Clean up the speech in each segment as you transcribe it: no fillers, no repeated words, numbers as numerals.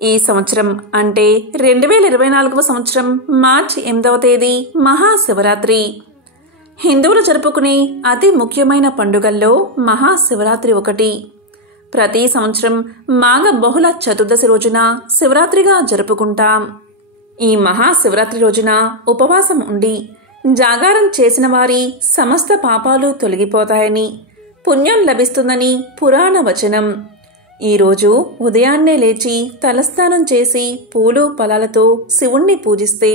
ఈ సంవత్సరం అంటే 2024వ సంవత్సరం మార్చి 8వ తేదీ మహాశివరాత్రి. హిందువులు జరుపుకునే అతి ముఖ్యమైన పండుగల్లో మహాశివరాత్రి ఒకటి. ప్రతి సంవత్సరం మాఘ బహుళ చతుర్దశి రోజున శివరాత్రిగా జరుపుకుంటాం. ఈ మహాశివరాత్రి రోజున ఉపవాసం ఉండి జాగారం చేసిన వారి సమస్త పాపాలు తొలగిపోతాయని, పుణ్యం లభిస్తుందని పురాణ వచనం. ఈరోజు ఉదయాన్నే లేచి తలస్నానం చేసి పూలు ఫలాలతో శివుణ్ణి పూజిస్తే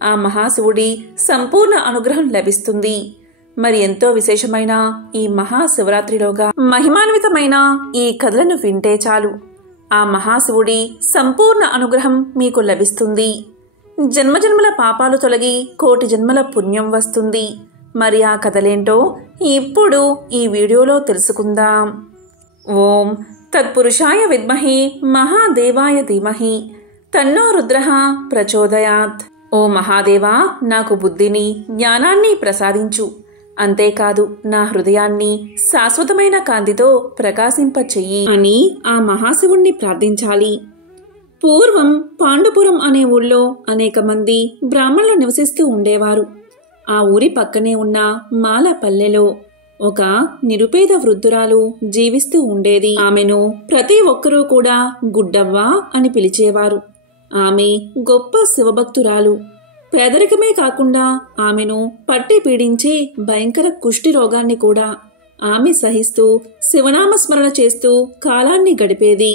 ఆ మహాశివుడి సంపూర్ణ అనుగ్రహం లభిస్తుంది. మరి ఎంతో విశేషమైన ఈ మహాశివరాత్రిలోగా మహిమాన్వితమైన ఈ కథలను వింటే చాలు ఆ మహాశివుడి సంపూర్ణ అనుగ్రహం మీకు లభిస్తుంది. జన్మజన్మల పాపాలు తొలగి కోటి జన్మల పుణ్యం వస్తుంది. మరి ఆ కథలేంటో ఇప్పుడు ఈ వీడియోలో తెలుసుకుందాం. ఓం తత్పురుషాయ విద్మహే మహాదేవాయ ధీమహి తన్నో రుద్రః ప్రచోదయాత్. ఓ మహాదేవా, నాకు బుద్ధిని జ్ఞానాన్ని ప్రసాదించు. అంతేకాదు నా హృదయాన్ని శాశ్వతమైన కాంతితో ప్రకాశింపచెయ్యి అని ఆ మహాశివుణ్ణి ప్రార్థించాలి. పూర్వం పాండుపురం అనే ఊళ్ళో అనేక మంది బ్రాహ్మణులు నివసిస్తూ ఉండేవారు. ఆ ఊరి పక్కనే ఉన్న మాలపల్లెలో ఒక నిరుపేద వృద్ధురాలు జీవిస్తూ ఉండేది. ఆమెను ప్రతి ఒక్కరూ కూడా గుడ్డవ్వ అని పిలిచేవారు. ఆమె గొప్ప శివభక్తురాలు. పేదరికమే కాకుండా ఆమెను పట్టి పీడించే భయంకర కుష్టి రోగాన్ని కూడా ఆమె సహిస్తూ శివనామస్మరణ చేస్తూ కాలాన్ని గడిపేది.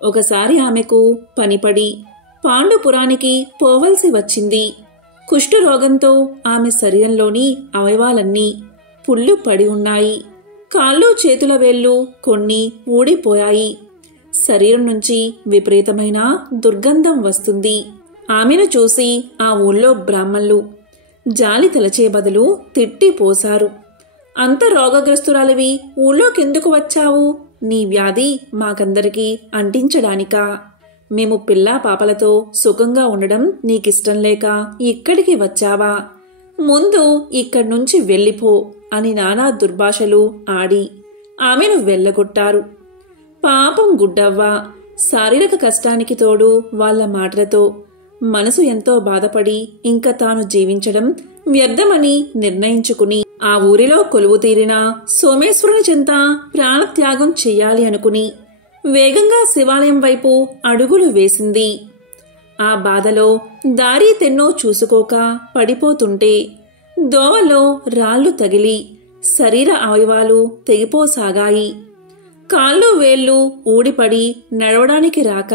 ఒకసారి ఆమెకు పనిపడి పాండుపురానికి పోవలసి వచ్చింది. కుష్టు రోగంతో ఆమె శరీరంలోని అవయవాలన్నీ పుళ్ళు పడి ఉన్నాయి. కాళ్ళు చేతుల వేళ్ళు కొన్ని ఊడిపోయాయి. శరీరం నుంచి విపరీతమైన దుర్గంధం వస్తుంది. ఆమెను చూసి ఆ ఊళ్ళో బ్రాహ్మణులు జాలి తలచే బదులు తిట్టిపోశారు. అంత రోగగ్రస్తురాలివి ఊళ్ళోకెందుకు వచ్చావు? నీ వ్యాధి మాకందరికీ అంటించడానికా? మేము పిల్లా పాపలతో సుఖంగా ఉండడం నీకిష్టం లేక ఇక్కడికి వచ్చావా? ముందు ఇక్కడి నుంచి వెళ్ళిపో అని నానా దుర్భాషలు ఆడి ఆమెను వెళ్ళగొట్టారు. పాపం గుడ్డవ్వ శారీరక కష్టానికి తోడు వాళ్ల మాటలతో మనసు ఎంతో బాధపడి ఇంకా తాను జీవించడం వ్యర్థమని నిర్ణయించుకుని ఆ ఊరిలో కొలువు తీరిన సోమేశ్వరుని చెంత ప్రాణత్యాగం చెయ్యాలి అనుకుని వేగంగా శివాలయం వైపు అడుగులు వేసింది. ఆ బాధలో దారి తెన్నో చూసుకోక పడిపోతుంటే దోవలో రాళ్లు తగిలి శరీర అవయవాలు తెగిపోసాగాయి. కాళ్ళు వేళ్ళు ఊడిపడి నడవడానికి రాక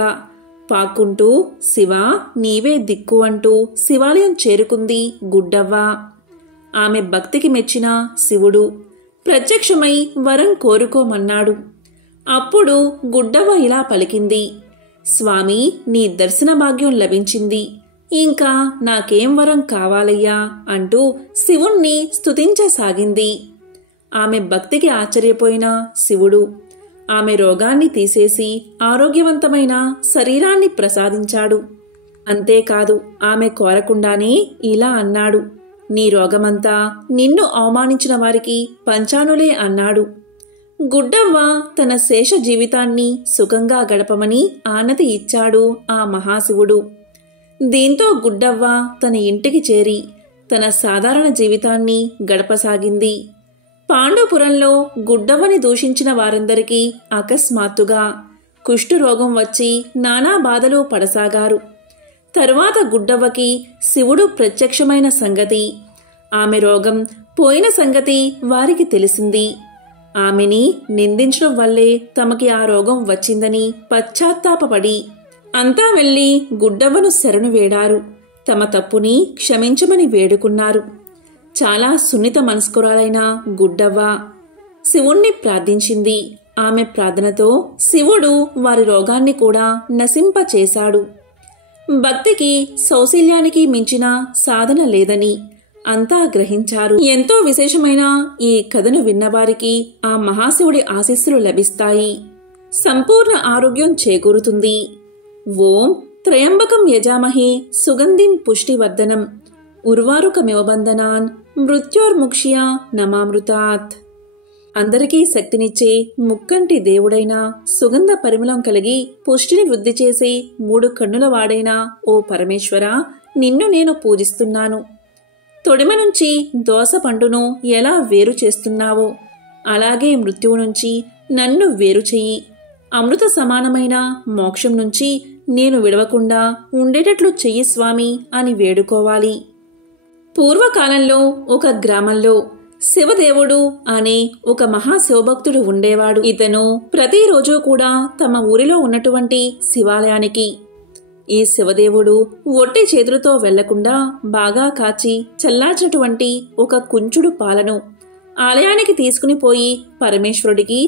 పాక్కుంటూ శివా నీవే దిక్కు అంటూ శివాలయం చేరుకుంది గుడ్డవ్వ. ఆమె భక్తికి మెచ్చిన శివుడు ప్రత్యక్షమై వరం కోరుకోమన్నాడు. అప్పుడు గుడ్డవ్వ ఇలా పలికింది, స్వామి, నీ దర్శన భాగ్యం లభించింది. ఇంకా నాకేం వరం కావాలయ్యా అంటూ శివుణ్ణి స్తుతించసాగింది. ఆమె భక్తికి ఆశ్చర్యపోయిన శివుడు ఆమె రోగాన్ని తీసేసి ఆరోగ్యవంతమైన శరీరాన్ని ప్రసాదించాడు. అంతేకాదు ఆమె కోరకుండానే ఇలా అన్నాడు, నీ రోగమంతా నిన్ను అవమానించిన వారికి పంచానులే అన్నాడు. గుడ్డవ్వ తన శేష జీవితాన్ని సుఖంగా గడపమని ఆనతి ఇచ్చాడు ఆ మహాశివుడు. దీంతో గుడ్డవ్వ తన ఇంటికి చేరి తన సాధారణ జీవితాన్ని గడపసాగింది. పాండుపురంలో గుడ్డవ్వని దూషించిన వారందరికీ అకస్మాత్తుగా కుష్ఠురోగం వచ్చి నానా బాధలు పడసాగారు. తరువాత గుడ్డవ్వకి శివుడు ప్రత్యక్షమైన సంగతి, ఆమె రోగం పోయిన సంగతి వారికి తెలిసింది. ఆమెని నిందించడం వల్లే తమకి ఆ రోగం వచ్చిందని పశ్చాత్తాపపడి అంతా వెళ్లి గుడ్డవ్వను శరణు వేడారు. తమ తప్పుని క్షమించమని వేడుకున్నారు. చాలా సున్నిత మనస్కురాలైన గుడ్డవ్వ శివుణ్ణి ప్రార్థించింది. ఆమె ప్రార్థనతో శివుడు వారి రోగాన్ని కూడా నశింపచేశాడు. భక్తికి సౌశల్యానికి మించిన సాధన లేదని అంతా గ్రహించారు. ఎంతో విశేషమైన ఈ కథను విన్నవారికి ఆ మహాశివుడి ఆశీస్సులు లభిస్తాయి. సంపూర్ణ ఆరోగ్యం చేకూరుతుంది. ఓం త్రయంబకం యజామహే సుగంధిం పుష్టివర్ధనం ఉర్వారుకమివ బంధనాన్ మృత్యోర్ముక్ష్య నమామృతాత్. అందరికీ శక్తినిచ్చే ముక్కంటి దేవుడైన సుగంధ పరిమళం కలిగి పుష్టిని వృద్ధి చేసే 3 కన్నుల వాడైన ఓ పరమేశ్వర, నిన్ను నేను పూజిస్తున్నాను. తొడిమ నుంచి దోస పండును ఎలా వేరు చేస్తున్నావో అలాగే మృత్యువు నుంచి నన్ను వేరు చెయ్యి. అమృత సమానమైన మోక్షం నుంచి నేను విడవకుండా ఉండేటట్లు చెయ్యి స్వామి అని వేడుకోవాలి. పూర్వకాలంలో ఒక గ్రామంలో శివదేవుడు అనే ఒక మహాశివభక్తుడు ఉండేవాడు. ఇతను ప్రతిరోజు కూడా తమ ఊరిలో ఉన్నటువంటి శివాలయానికి ఈ శివదేవుడు ఒట్టి చేతులతో వెళ్లకుండా బాగా కాచి చల్లార్చినటువంటి ఒక కుంచుడు పాలను ఆలయానికి తీసుకుని పోయి పరమేశ్వరుడికి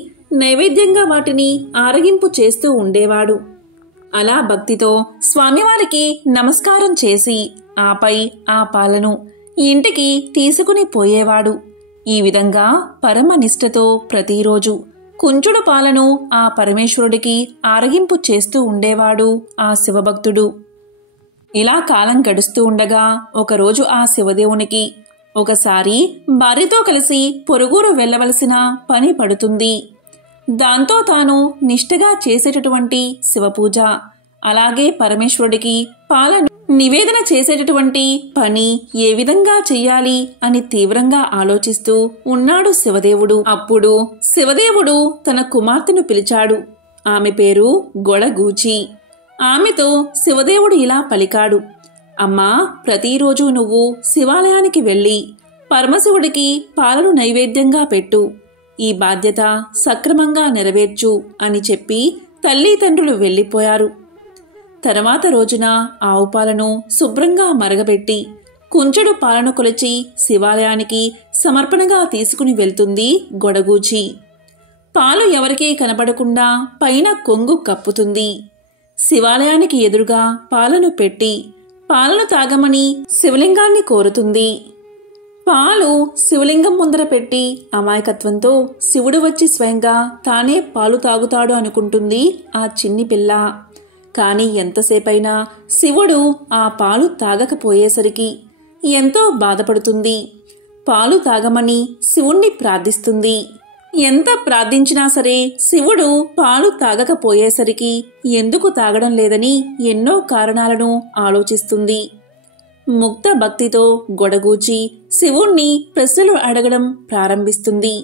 నైవేద్యంగా వాటిని ఆరగింపు చేస్తూ ఉండేవాడు. అలా భక్తితో స్వామివారికి నమస్కారం చేసి ఆపై ఆ పాలను ఇంటికి తీసుకుని పోయేవాడు. ఈ విధంగా పరమ నిష్ఠతో ప్రతిరోజు కుంచుడు పాలను ఆ పరమేశ్వరుడికి ఆరగింపు చేస్తూ ఉండేవాడు ఆ శివభక్తుడు. ఇలా కాలం గడుస్తూ ఉండగా ఒకరోజు ఆ శివదేవునికి ఒకసారి భార్యతో కలిసి పొరుగురు వెళ్లవలసిన పని పడుతుంది. దాంతో తాను నిష్ఠగా చేసేటటువంటి శివపూజ అలాగే పరమేశ్వరుడికి పాలను నివేదన చేసేటటువంటి పని ఏ విధంగా చెయ్యాలి అని తీవ్రంగా ఆలోచిస్తూ ఉన్నాడు శివదేవుడు. అప్పుడు శివదేవుడు తన కుమార్తెను పిలిచాడు. ఆమె పేరు గొడగూచి. ఆమెతో శివదేవుడు ఇలా పలికాడు, అమ్మా, ప్రతిరోజు నువ్వు శివాలయానికి వెళ్ళి పరమశివుడికి పాలను నైవేద్యంగా పెట్టు. ఈ బాధ్యత సక్రమంగా నెరవేర్చు అని చెప్పి తల్లిదండ్రులు వెళ్ళిపోయారు. తర్వాత రోజున ఆవు పాలను శుభ్రంగా మరగబెట్టి కుంచెడు పాలను కొలిచి శివాలయానికి సమర్పణగా తీసుకుని వెళ్తుంది గొడగూచి. పాలు ఎవరికీ కనపడకుండా పైన కొంగు కప్పుతుంది. శివాలయానికి ఎదురుగా పాలను పెట్టి పాలను తాగమని శివలింగాన్ని కోరుతుంది. పాలు శివలింగం ముందర పెట్టి అమాయకత్వంతో శివుడు వచ్చి స్వయంగా తానే పాలు తాగుతాడు అనుకుంటుంది ఆ చిన్ని పిల్ల. కాని ఎంతసేపైనా శివుడు ఆ పాలు తాగకపోయేసరికి ఎంతో బాధపడుతుంది. పాలు తాగమని శివుణ్ణి ప్రార్థిస్తుంది. ఎంత ప్రార్థించినా సరే శివుడు పాలు తాగకపోయేసరికి ఎందుకు తాగడం లేదని ఎన్నో కారణాలను ఆలోచిస్తుంది. ముక్త భక్తితో గొడగూచి శివుణ్ణి ప్రశ్నలు అడగడం ప్రారంభిస్తుంది.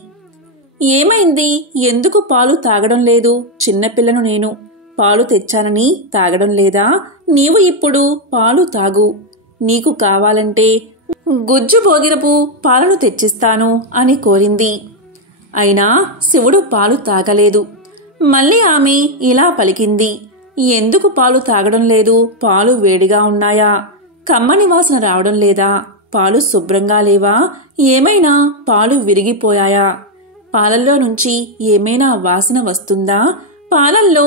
ఏమైంది? ఎందుకు పాలు తాగడం లేదు? చిన్నపిల్లను నేను. పాలు తెచ్చానని తాగడం లేదా? నీవు ఇప్పుడు పాలు తాగు. నీకు కావాలంటే గుజ్జు భోగిరపు పాలను తెచ్చిస్తాను అని కోరింది. అయినా శివుడు పాలు తాగలేదు. మళ్ళీ ఆమె ఇలా పలికింది, ఎందుకు పాలు తాగడం లేదు? పాలు వేడిగా ఉన్నాయా? కమ్మని వాసన రావడం లేదా? పాలు శుభ్రంగా లేవా? ఏమైనా పాలు విరిగిపోయాయా? పాలల్లో నుంచి ఏమైనా వాసన వస్తుందా? పాలల్లో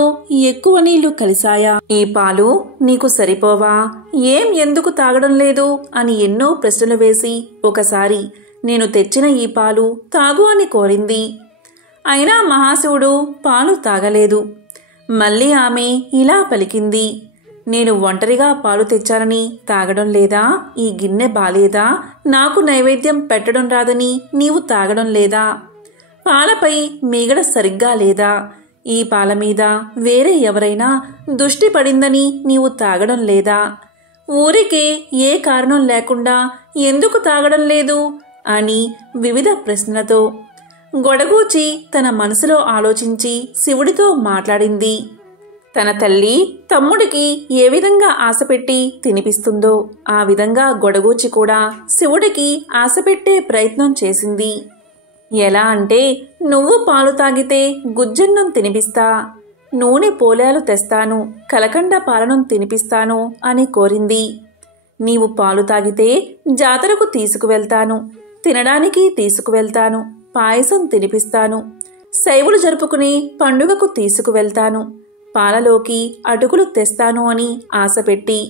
ఎక్కువ నీళ్లు కలిసాయా? ఈ పాలు నీకు సరిపోవా? ఎందుకు తాగడం లేదు అని ఎన్నో ప్రశ్నలు వేసి ఒకసారి నేను తెచ్చిన ఈ పాలు తాగు అని కోరింది. అయినా మహాశివుడు పాలు తాగలేదు. మళ్ళీ ఆమె ఇలా పలికింది, నేను ఒంటరిగా పాలు తెచ్చానని తాగడం లేదా? ఈ గిన్నె బాలేదా? నాకు నైవేద్యం పెట్టడం రాదని నీవు తాగడం లేదా? పాలపై మీగడ సరిగ్గా లేదా? ఈ పాల మీద వేరే ఎవరైనా దృష్టి పడిందని నీవు తాగడం లేదా? ఊరికే ఏ కారణం లేకుండా ఎందుకు తాగడం లేదు అని వివిధ ప్రశ్నలతో గొడగూచి తన మనసులో ఆలోచించి శివుడితో మాట్లాడింది. తన తల్లి తమ్ముడికి ఏ విధంగా ఆశపెట్టి తినిపిస్తుందో ఆ విధంగా గొడగూచి కూడా శివుడికి ఆశపెట్టే ప్రయత్నం చేసింది. ఎలా అంటే, నువ్వు పాలు తాగితే గుజ్జన్నం తినిపిస్తా, నూనె పోలాలు తెస్తాను, కలకండ పాలనం తినిపిస్తాను అని కోరింది. నీవు పాలు తాగితే జాతరకు తీసుకువెళ్తాను, తినడానికి తీసుకువెళ్తాను, పాయసం తినిపిస్తాను, శైవులు జరుపుకునే పండుగకు తీసుకువెళ్తాను, పాలలోకి అటుకులు తెస్తాను అని ఆశపెట్టి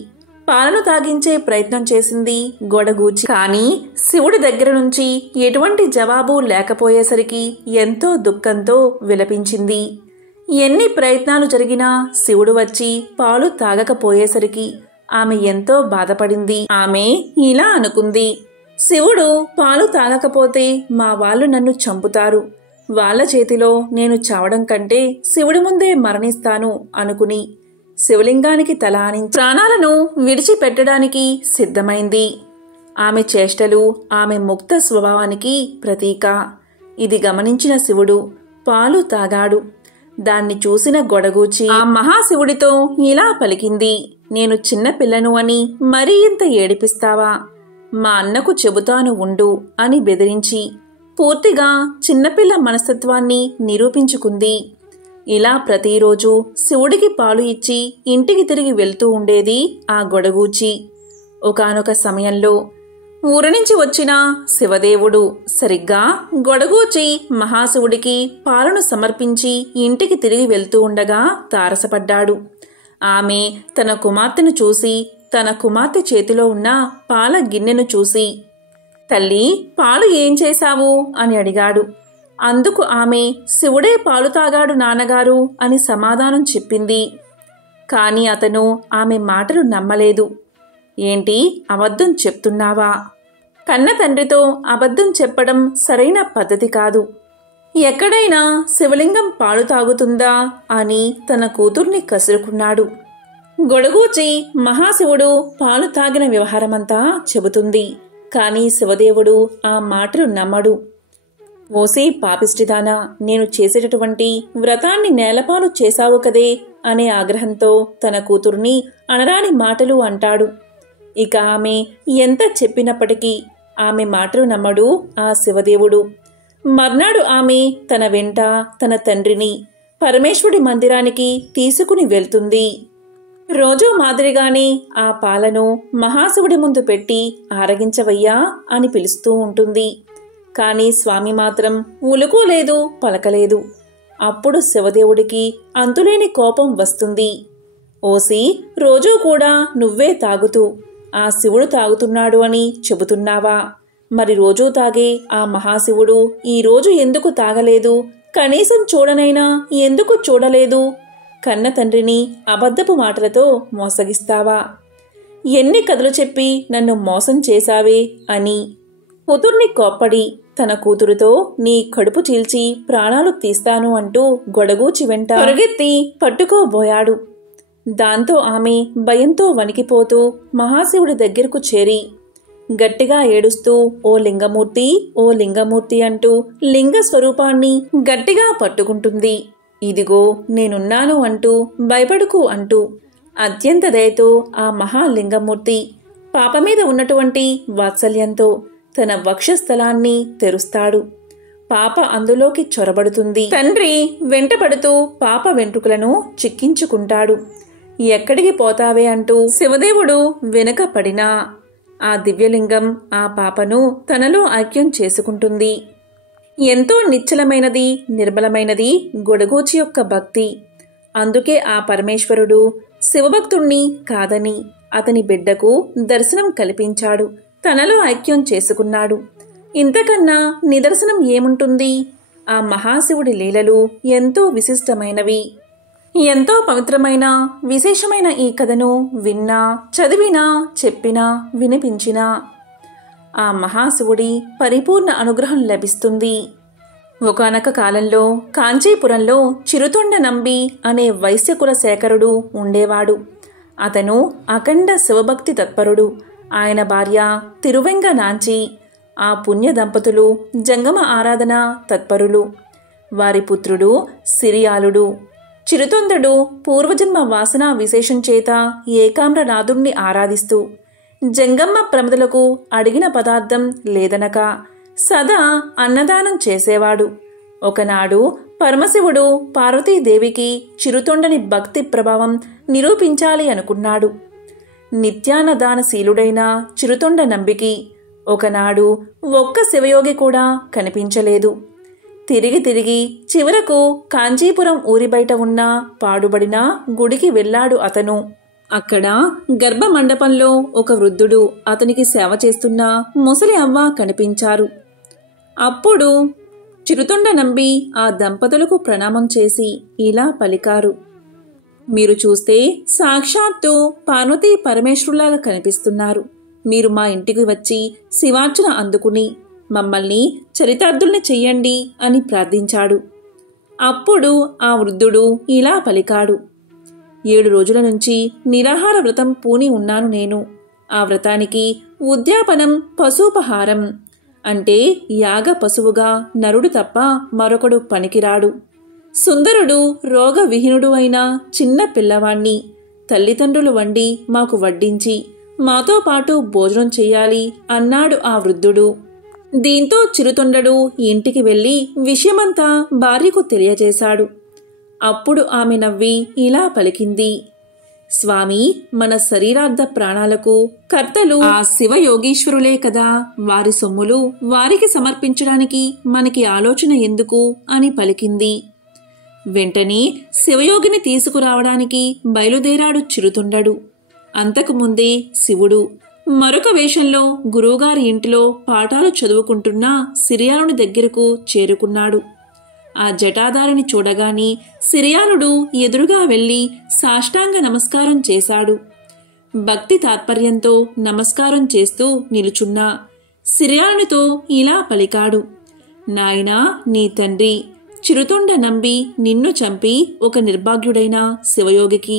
పాలను తాగించే ప్రయత్నం చేసింది గొడగూచి. కానీ శివుడి దగ్గర నుంచి ఎటువంటి జవాబు లేకపోయేసరికి ఎంతో దుఃఖంతో విలపించింది. ఎన్ని ప్రయత్నాలు జరిగినా శివుడు వచ్చి పాలు తాగకపోయేసరికి ఆమె ఎంతో బాధపడింది. ఆమె ఇలా అనుకుంది, శివుడు పాలు తాగకపోతే మా వాళ్ళు నన్ను చంపుతారు, వాళ్ళ చేతిలో నేను చావడం కంటే శివుడి ముందే మరణిస్తాను అనుకుని శివలింగానికి తల ఆనించి ప్రాణాలను విడిచిపెట్టడానికి సిద్ధమైంది. ఆమె చేష్టలు ఆమె ముక్త స్వభావానికి ప్రతీక. ఇది గమనించిన శివుడు పాలు తాగాడు. దాన్ని చూసిన గొడగూచి ఆ మహాశివుడితో ఇలా పలికింది, నేను చిన్నపిల్లను అని మరీ ఇంత ఏడిపిస్తావా? మా అన్నకు చెబుతాను ఉండు అని బెదిరించి పూర్తిగా చిన్నపిల్ల మనస్తత్వాన్ని నిరూపించుకుంది. ఇలా ప్రతిరోజు శివుడికి పాలు ఇచ్చి ఇంటికి తిరిగి వెళ్తూ ఉండేది ఆ గొడగూచి. ఒకానొక సమయంలో ఊరి నుంచి వచ్చిన శివదేవుడు సరిగ్గా గొడగూచి మహాశివుడికి పాలను సమర్పించి ఇంటికి తిరిగి వెళ్తూ ఉండగా తారసపడ్డాడు. ఆమె తన కుమార్తెను చూసి తన కుమార్తె చేతిలో ఉన్న పాల గిన్నెను చూసి, తల్లి, పాలు ఏం చేశావు అని అడిగాడు. అందుకు ఆమె, శివుడే పాలు తాగాడు నాన్నగారు అని సమాధానం చెప్పింది. కాని అతను ఆమె మాటలు నమ్మలేదు. ఏంటి, అబద్ధం చెప్తున్నావా? కన్న తండ్రితో అబద్ధం చెప్పడం సరైన పద్ధతి కాదు. ఎక్కడైనా శివలింగం పాలు తాగుతుందా అని తన కూతుర్ని కసురుకున్నాడు. గొడగూచి మహాశివుడు పాలు తాగిన వ్యవహారమంతా చెబుతుంది. కాని శివదేవుడు ఆ మాటలు నమ్మడు. ఓసే పాపిష్టిదానా, నేను చేసేటటువంటి వ్రతాన్ని నేలపాలు చేశావు కదే అనే ఆగ్రహంతో తన కూతుర్ని అనరాని మాటలు అంటాడు. ఇక ఆమె ఎంత చెప్పినప్పటికీ ఆమె మాటలు నమ్మడు ఆ శివదేవుడు. మర్నాడు ఆమె తన వెంట తన తండ్రిని పరమేశ్వరుడి మందిరానికి తీసుకుని వెళ్తుంది. రోజూ మాదిరిగానే ఆ పాలను మహాశివుడి ముందు పెట్టి ఆరగించవయ్యా అని పిలుస్తూ ఉంటుంది. కాని స్వామి మాత్రం ఉలుకోలేదు, పలకలేదు. అప్పుడు శివదేవుడికి అంతులేని కోపం వస్తుంది. ఓసి, రోజూ కూడా నువ్వే తాగుతూ ఆ శివుడు తాగుతున్నాడు అని చెబుతున్నావా? మరి రోజూ తాగే ఆ మహాశివుడు ఈరోజు ఎందుకు తాగలేదు? కనీసం చూడనైనా ఎందుకు చూడలేదు? కన్న తండ్రిని అబద్ధపు మాటలతో మోసగిస్తావా? ఎన్ని కథలు చెప్పి నన్ను మోసం చేశావే అని కూతుర్ని కోప్పడి తన కూతురుతో నీ కడుపు చీల్చి ప్రాణాలు తీస్తాను అంటూ గొడగూచి వెంట పరుగెత్తి పట్టుకోబోయాడు. దాంతో ఆమె భయంతో వణికిపోతూ మహాశివుడి దగ్గరకు చేరి గట్టిగా ఏడుస్తూ ఓ లింగమూర్తి, ఓ లింగమూర్తి అంటూ లింగ స్వరూపాన్ని గట్టిగా పట్టుకుంటుంది. ఇదిగో నేనున్నాను అంటూ భయపడుకు అంటూ అత్యంత దయతో ఆ మహాలింగమూర్తి పాపమీద ఉన్నటువంటి వాత్సల్యంతో తన వక్షస్థలాన్ని తెరుస్తాడు. పాప అందులోకి చొరబడుతుంది. తండ్రి వెంటపడుతూ పాప వెంట్రుకలను చిక్కించుకుంటాడు. ఎక్కడికి పోతావే అంటూ శివదేవుడు వెనుక పడినా ఆ దివ్యలింగం ఆ పాపను తనలో ఐక్యం చేసుకుంటుంది. ఎంతో నిశ్చలమైనది, నిర్మలమైనది గొడగూచి యొక్క భక్తి. అందుకే ఆ పరమేశ్వరుడు శివభక్తుణ్ణి కాదని అతని బిడ్డకు దర్శనం కల్పించాడు, తనలో ఐక్యం చేసుకున్నాడు. ఇంతకన్నా నిదర్శనం ఏముంటుంది? ఆ మహాశివుడి లీలలు ఎంతో విశిష్టమైనవి. ఎంతో పవిత్రమైన విశేషమైన ఈ కథను విన్నా, చదివినా, చెప్పినా, వినిపించినా ఆ మహాశివుడి పరిపూర్ణ అనుగ్రహం లభిస్తుంది. ఒకానొక కాలంలో కాంచీపురంలో చిరుతొండ నంబి అనే వైశ్యకుల శేఖరుడు ఉండేవాడు. అతను అఖండ శివభక్తి తత్పరుడు. ఆయన భార్య తిరువెంగ నాంచి. ఆ పుణ్య దంపతులు జంగమ ఆరాధన తత్పరులు. వారి పుత్రుడు సిరియాలుడు. చిరుతొందడు పూర్వజన్మ వాసన విశేషం చేత ఏకామ్రనాథుణ్ణి ఆరాధిస్తూ జంగమ్మ ప్రమదలకు అడిగిన పదార్థం లేదనక సదా అన్నదానం చేసేవాడు. ఒకనాడు పరమశివుడు పార్వతీదేవికి చిరుతొండని భక్తి ప్రభావం నిరూపించాలి అనుకున్నాడు. నిత్యాన్నదానశీలుడైన చిరుతొండ నంబికి ఒకనాడు ఒక్క శివయోగి కూడా కనిపించలేదు. తిరిగి చివరకు కాంచీపురం ఊరి బయట ఉన్న పాడుబడిన గుడికి వెళ్ళాడు అతను. అక్కడ గర్భమండపంలో ఒక వృద్ధుడు అతనికి సేవ చేస్తున్న ముసలి అవ్వ కనిపించారు. అప్పుడు చిరుతొండ నంబి ఆ దంపతులకు ప్రణామం చేసి ఇలా పలికారు, మీరు చూస్తే సాక్షాత్తు పార్వతీ పరమేశ్వరులాగా కనిపిస్తున్నారు. మీరు మా ఇంటికి వచ్చి శివార్చన అందుకుని మమ్మల్ని చరితార్థుల్ని చెయ్యండి అని ప్రార్థించాడు. అప్పుడు ఆ వృద్ధుడు ఇలా పలికాడు: 7 రోజుల నుంచి నిరాహార వ్రతం పూని ఉన్నాను నేను. ఆ వ్రతానికి ఉద్యాపనం పశుపహారం, అంటే యాగ పశువుగా నరుడు తప్ప మరొకడు పనికిరాడు. సుందరుడు రోగవిహీనుడు అయిన చిన్న పిల్లవాణ్ణి తల్లిదండ్రులు వండి మాకు వడ్డించి మాతో పాటు భోజనం చెయ్యాలి అన్నాడు ఆ వృద్ధుడు. దీంతో చిరుతొండడు ఇంటికి వెళ్లి విషయమంతా భార్యకు తెలియజేశాడు. అప్పుడు ఆమె నవ్వి ఇలా పలికింది: స్వామి, మన శరీరార్థ ప్రాణాలకు కర్తలు ఆ శివయోగీశ్వరులే కదా. వారి సొమ్ములు వారికి సమర్పించడానికి మనకి ఆలోచన ఎందుకు అని పలికింది. వెంటనే శివయోగిని తీసుకురావడానికి బయలుదేరాడు చిరుతొండడు. అంతకుముందే శివుడు మరొక వేషంలో గురువుగారి ఇంటిలో పాఠాలు చదువుకుంటున్న సిరియానుడి దగ్గరకు చేరుకున్నాడు. ఆ జటాధారిని చూడగాని సిరియానుడు ఎదురుగా వెళ్లి సాష్టాంగ నమస్కారం చేశాడు. భక్తి తాత్పర్యంతో నమస్కారం చేస్తూ నిలుచున్న సిరియానునితో ఇలా పలికాడు: నాయనా, నీ తండ్రి చిరుతొండ నంబి నిన్ను చంపి ఒక నిర్భాగ్యుడైన శివయోగికి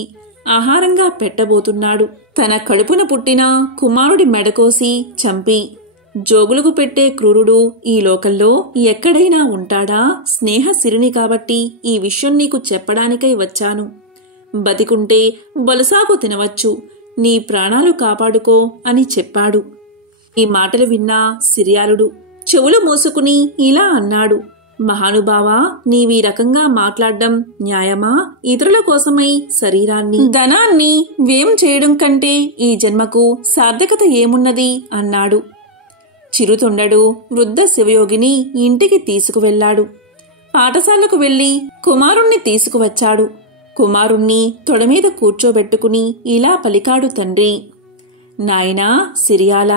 ఆహారంగా పెట్టబోతున్నాడు. తన కడుపున పుట్టిన కుమారుడి మెడకోసి చంపి జోగులకు పెట్టే క్రూరుడు ఈ లోకంలో ఎక్కడైనా ఉంటాడా? స్నేహసిరిని కాబట్టి ఈ విషయం నీకు చెప్పడానికై వచ్చాను. బతికుంటే బొలసాకు తినవచ్చు, నీ ప్రాణాలు కాపాడుకో అని చెప్పాడు. ఈ మాటలు విన్న సిరియాలుడు చెవులు మూసుకుని ఇలా అన్నాడు: మహానుభావా, నీవీ రకంగా మాట్లాడడం న్యాయమా? ఇతరుల కోసమై శరీరాన్ని, ధనాన్ని వ్యయం చేయడం కంటే ఈ జన్మకు సార్థకత ఏమున్నది అన్నాడు. చిరుతొండడు వృద్ధ శివయోగిని ఇంటికి తీసుకువెళ్లాడు. పాఠశాలకు వెళ్లి కుమారుణ్ణి తీసుకువచ్చాడు. కుమారుణ్ణి తొడమీద కూర్చోబెట్టుకుని ఇలా పలికాడు తండ్రి: నాయనా సిరియాల,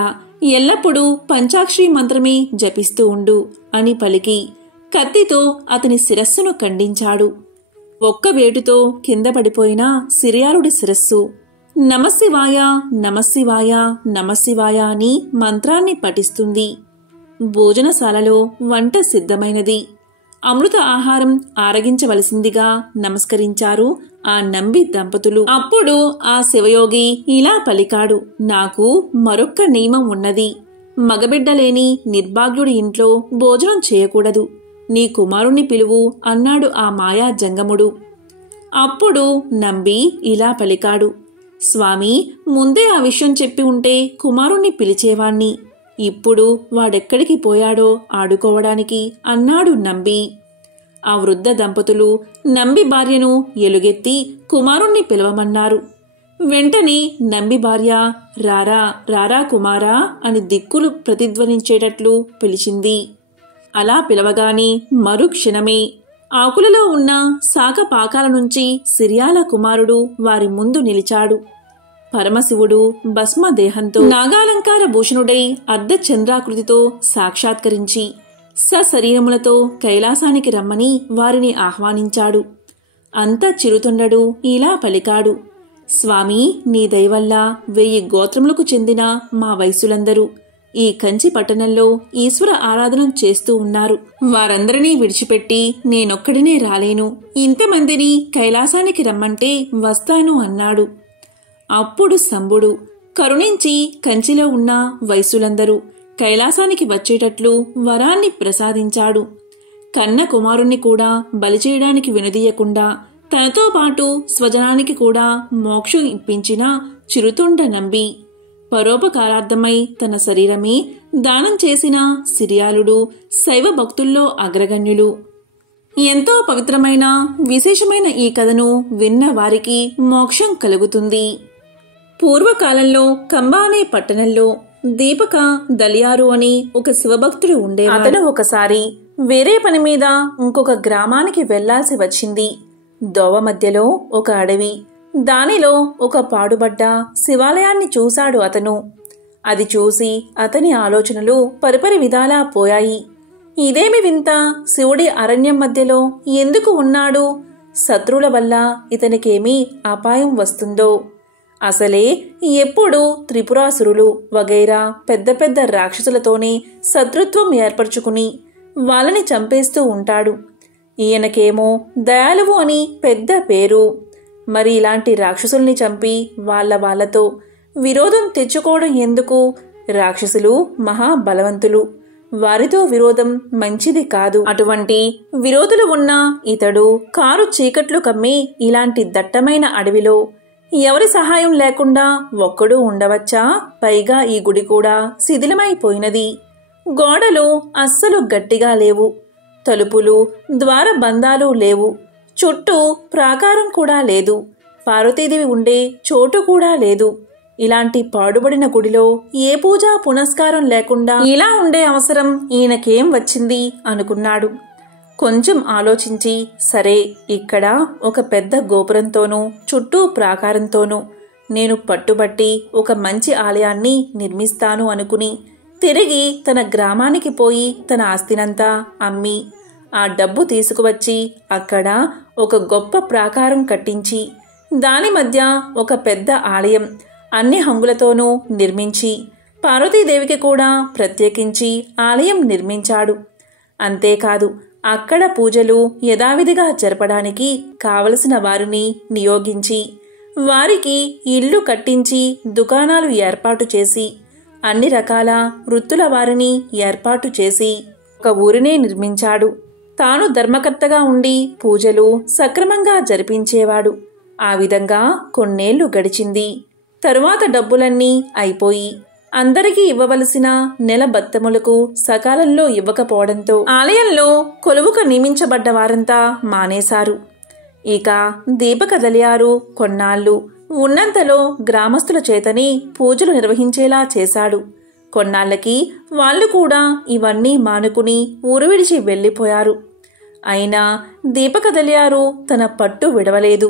ఎల్లప్పుడూ పంచాక్షరి మంత్రమే జపిస్తూ ఉండు అని పలికి కత్తితో అతని శిరస్సును ఖండించాడు. ఒక్క వేటుతో కింద పడిపోయిన సిరియాలుడి శిరస్సు నమశివాయ నమశివాయ నమశివాయ అని మంత్రాన్ని పఠిస్తుంది. భోజనశాలలో వంట సిద్ధమైనది. అమృత ఆహారం ఆరగించవలసిందిగా నమస్కరించారు ఆ నంబి దంపతులు. అప్పుడు ఆ శివయోగి ఇలా పలికాడు: నాకు మరొక్క నియమం ఉన్నది. మగబిడ్డలేని నిర్భాగ్యుడి ఇంట్లో భోజనం చేయకూడదు. నీ కుమారుణ్ణి పిలువు అన్నాడు ఆ మాయా జంగముడు. అప్పుడు నంబి ఇలా పలికాడు: స్వామి, ముందే ఆ విషయం చెప్పి ఉంటే కుమారుణ్ణి పిలిచేవాణ్ణి. ఇప్పుడు వాడెక్కడికి పోయాడో ఆడుకోవడానికి అన్నాడు నంబి. ఆ వృద్ధ దంపతులు నంబి భార్యను ఎలుగెత్తి కుమారుణ్ణి పిలవమన్నారు. వెంటనే నంబి భార్య రారా రారా కుమారా అని దిక్కులు ప్రతిధ్వనించేటట్లు పిలిచింది. అలా పిలవగానే మరుక్షణమే ఆకులలో ఉన్న శాఖ పాకాల నుంచి సిరియాల కుమారుడు వారి ముందు నిలిచాడు. పరమశివుడు భస్మదేహంతో నాగాలంకార భూషణుడై అర్ధచంద్రాకృతితో సాక్షాత్కరించి సశరీరములతో కైలాసానికి రమ్మని వారిని ఆహ్వానించాడు. అంతా చిరుతొండడు ఇలా పలికాడు: స్వామి, నీ దయవల్ల 1000 గోత్రములకు చెందిన మా వైశ్యులందరూ ఈ కంచి పట్టణంలో ఈశ్వర ఆరాధన చేస్తూ ఉన్నారు. వారందరినీ విడిచిపెట్టి నేనొక్కడినే రాలేను. ఇంతమందిని కైలాసానికి రమ్మంటే వస్తాను అన్నాడు. అప్పుడు శంభుడు కరుణించి కంచిలో ఉన్న వైశ్యులందరూ కైలాసానికి వచ్చేటట్లు వరాన్ని ప్రసాదించాడు. కన్న కుమారుణ్ణి కూడా బలి చేయడానికి వెనుదీయకుండా తనతో పాటు స్వజనానికి కూడా మోక్షం ఇప్పించిన చిరుతొండ నంబి పరోపకారార్థమై తన శరీరమే దానం చేసిన సిరియాలుడు శైవ భక్తుల్లో అగ్రగణ్యులు. ఎంతో పవిత్రమైన విశేషమైన ఈ కథను విన్న వారికి మోక్షం కలుగుతుంది. పూర్వకాలంలో కంబా అనే పట్టణంలో దీపక దలియారు అని ఒక శివభక్తుడు ఉండేవాడు. అతను ఒకసారి వేరే పని మీద ఇంకొక గ్రామానికి వెళ్లాల్సి వచ్చింది. దోవ మధ్యలో ఒక అడవి, దానిలో ఒక పాడుబడ్డ శివాలయాన్ని చూశాడు అతను. అది చూసి అతని ఆలోచనలు పరిపరి విధాలా పోయాయి. ఇదేమి వింత, శివుడి అరణ్యం మధ్యలో ఎందుకు ఉన్నాడు? శత్రువుల వల్ల ఇతనికేమీ అపాయం వస్తుందో? అసలే ఎప్పుడూ త్రిపురాసురులు వగైరా పెద్ద పెద్ద రాక్షసులతోనే శత్రుత్వం ఏర్పరచుకుని వాళ్ళని చంపేస్తూ ఉంటాడు. ఈయనకేమో దయాలువు అని పెద్ద పేరు. మరి ఇలాంటి రాక్షసుల్ని చంపి వాళ్ళతో విరోధం తెచ్చుకోవడం ఎందుకు? రాక్షసులు మహాబలవంతులు, వారితో విరోధం మంచిది కాదు. అటువంటి విరోధులు ఉన్న ఇతడు కారు చీకట్లు కమ్మి ఇలాంటి దట్టమైన అడవిలో ఎవరి సహాయం లేకుండా ఒక్కడూ ఉండవచ్చా? పైగా ఈ గుడి కూడా శిథిలమైపోయినది. గోడలు అస్సలు గట్టిగా లేవు, తలుపులు ద్వారబంధాలు లేవు, చుట్టూ ప్రాకారం కూడా లేదు, పార్వతీదేవి ఉండే చోటు కూడా లేదు. ఇలాంటి పాడుబడిన గుడిలో ఏ పూజా పునస్కారం లేకుండా ఇలా ఉండే అవసరం ఈయనకేం వచ్చింది అనుకున్నాడు. కొంచెం ఆలోచించి, సరే, ఇక్కడ ఒక పెద్ద గోపురంతోనూ చుట్టూ ప్రాకారంతోనూ నేను పట్టుబట్టి ఒక మంచి ఆలయాన్ని నిర్మిస్తాను అనుకుని తిరిగి తన గ్రామానికి పోయి తన ఆస్తినంతా అమ్మి ఆ డబ్బు తీసుకువచ్చి అక్కడ ఒక గొప్ప ప్రాకారం కట్టించి దాని మధ్య ఒక పెద్ద ఆలయం అన్ని హంగులతోనూ నిర్మించి పార్వతీదేవికి కూడా ప్రత్యేకించి ఆలయం నిర్మించాడు. అంతేకాదు, అక్కడ పూజలు యథావిధిగా జరపడానికి కావలసిన వారిని నియోగించి వారికి ఇల్లు కట్టించి దుకాణాలు ఏర్పాటు చేసి అన్ని రకాల వృత్తుల వారిని ఏర్పాటు చేసి ఒక ఊరినే నిర్మించాడు. తాను ధర్మకర్తగా ఉండి పూజలు సక్రమంగా జరిపించేవాడు. ఆ విధంగా కొన్నేళ్లు గడిచింది. తరువాత డబ్బులన్నీ అయిపోయి అందరికీ ఇవ్వవలసిన నెల బత్తములకు సకాలంలో ఇవ్వకపోవడంతో ఆలయంలో కొలువుకు నియమించబడ్డ వారంతా మానేశారు. ఇక దీపకదలియారు కొన్నాళ్ళు ఉన్నంతలో గ్రామస్తుల చేతని పూజలు నిర్వహించేలా చేశాడు. కొన్నాళ్లకి వాళ్లు కూడా ఇవన్నీ మానుకుని ఊరు విడిచి వెళ్లిపోయారు. అయినా దీపకదలియారు తన పట్టు విడవలేదు.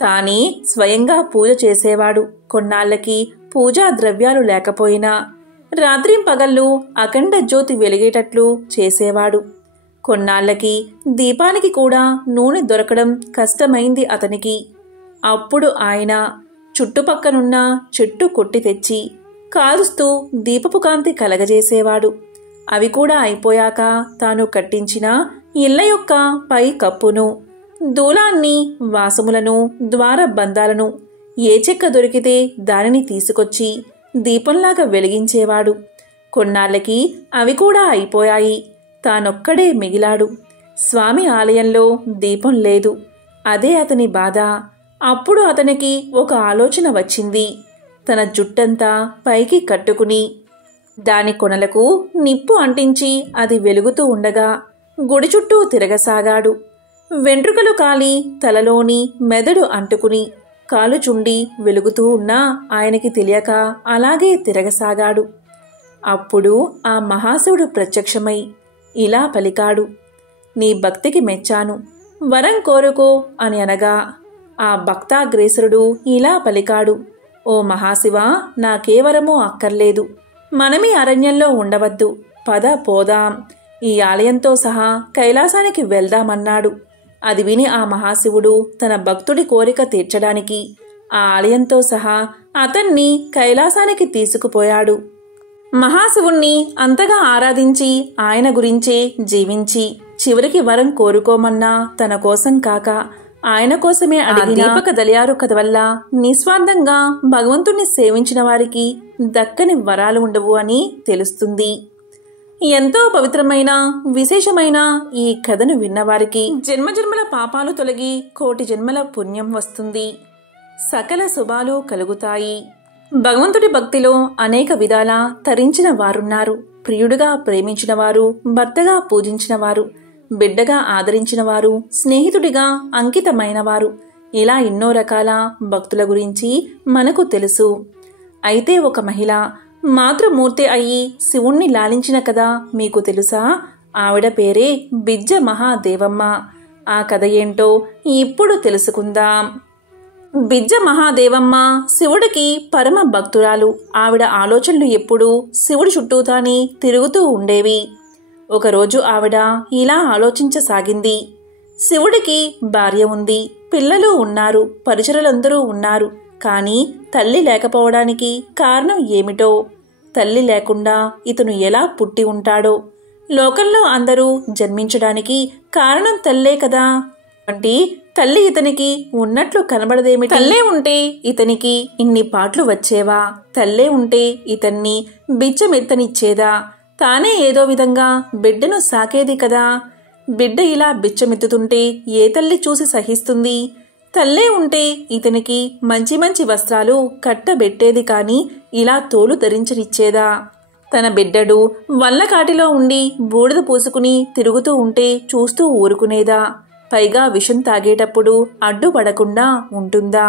తానే స్వయంగా పూజ చేసేవాడు. కొన్నాళ్లకి పూజా ద్రవ్యాలు లేకపోయినా రాత్రింపగళ్ళు అఖండ జ్యోతి వెలిగేటట్లు చేసేవాడు. కొన్నాళ్లకి దీపానికి కూడా నూనె దొరకడం కష్టమైంది అతనికి. అప్పుడు ఆయన చుట్టుపక్కనున్న చెట్టు కొట్టి తెచ్చి కాలుస్తూ దీపపు కాంతి కలగజేసేవాడు. అవి కూడా అయిపోయాక తాను కట్టించిన ఇళ్ల యొక్క పై కప్పును, దూలాన్ని, వాసములను, ద్వారబంధాలను ఏ చెక్క దొరికితే దానిని తీసుకొచ్చి దీపంలాగా వెలిగించేవాడు. కొన్నాళ్లకి అవి కూడా అయిపోయాయి. తానొక్కడే మిగిలాడు. స్వామి ఆలయంలో దీపం లేదు. అదే అతని బాధ. అప్పుడు అతనికి ఒక ఆలోచన వచ్చింది. తన జుట్టంతా పైకి కట్టుకుని దాని కొనలకు నిప్పు అంటించి అది వెలుగుతూ ఉండగా గుడి చుట్టూ తిరగసాగాడు. వెంట్రుకలు కాలి తలలోని మెదడు అంటుకుని కాలుచుండి వెలుగుతూ ఉన్నా ఆయనకి తెలియక అలాగే తిరగసాగాడు. అప్పుడు ఆ మహాశివుడు ప్రత్యక్షమై ఇలా పలికాడు, నీ భక్తికి మెచ్చాను, వరం కోరుకో అని అనగా ఆ భక్తాగ్రేసరుడు ఇలా పలికాడు, ఓ మహాశివ, నాకేవరమో అక్కర్లేదు. మనమీ అరణ్యంలో ఉండవద్దు. పద పోదాం. ఈ ఆలయంతో సహా కైలాసానికి వెళ్దామన్నాడు. అది విని ఆ మహాశివుడు తన భక్తుడి కోరిక తీర్చడానికి ఆ ఆలయంతో సహా అతన్ని కైలాసానికి తీసుకుపోయాడు. మహాశివుణ్ణి అంతగా ఆరాధించి ఆయన గురించే జీవించి చివరికి వరం కోరుకోమన్నా తన కోసం కాక ఆయన కోసమే అడిగిన దీపకదలియారు కథ వల్ల నిస్వార్థంగా భగవంతుణ్ణి సేవించిన వారికి దక్కని వరాలు ఉండవు అని తెలుస్తుంది. ఎంతో పవిత్రమైన విశేషమైన ఈ కథను విన్నవారికి జన్మజన్మల పాపాలు తొలగి కోటి జన్మల పుణ్యం వస్తుంది. సకల శుభాలు కలుగుతాయి. భగవంతుడి భక్తిలో అనేక విధాల తరించిన వారున్నారు. ప్రియుడిగా ప్రేమించిన వారు, భర్తగా పూజించిన వారు, బిడ్డగా ఆదరించిన వారు, స్నేహితుడిగా అంకితమైన వారు, ఇలా ఎన్నో రకాల భక్తుల గురించి మనకు తెలుసు. అయితే ఒక మహిళ మాతృమూర్తి అయి శివుణ్ణి లాలించిన కథ మీకు తెలుసా? ఆవిడ పేరే బిజ్జ మహాదేవమ్మ. ఆ కథ ఏంటో ఇప్పుడు తెలుసుకుందాం. బిజ్జ మహాదేవమ్మ శివుడికి పరమ భక్తురాలు. ఆవిడ ఆలోచనలు ఎప్పుడూ శివుడి చుట్టూతానే తిరుగుతూ ఉండేవి. ఒకరోజు ఆవిడ ఇలా ఆలోచించసాగింది. శివుడికి భార్య ఉంది, పిల్లలు ఉన్నారు, పరిచరులందరూ ఉన్నారు. కానీ తల్లి లేకపోవడానికి కారణం ఏమిటో, తల్లి లేకుండా ఇతను ఎలా పుట్టి ఉంటాడో, లోకంలో అందరూ జన్మించడానికి కారణం తల్లే కదా. అంటే తల్లి ఇతనికి ఉన్నట్లు కనబడదేమిటి? తల్లే ఉంటే ఇతనికి ఇన్ని పాటలు వచ్చేవా? తల్లే ఉంటే ఇతన్ని బిచ్చమెత్తనిచ్చేదా? తానే ఏదో విధంగా బిడ్డను సాకేది కదా. బిడ్డ ఇలా బిచ్చమెత్తుతుంటే ఏ తల్లి చూసి సహిస్తుంది? తల్లే ఉంటే ఇతనికి మంచి మంచి వస్త్రాలు కట్టబెట్టేది కాని ఇలా తోలు ధరించనిచ్చేదా? తన బిడ్డడు వల్లకాటిలో ఉండి బూడిద పూసుకుని తిరుగుతూ ఉంటే చూస్తూ ఊరుకునేదా? పైగా విషం తాగేటప్పుడు అడ్డుపడకుండా ఉంటుందా?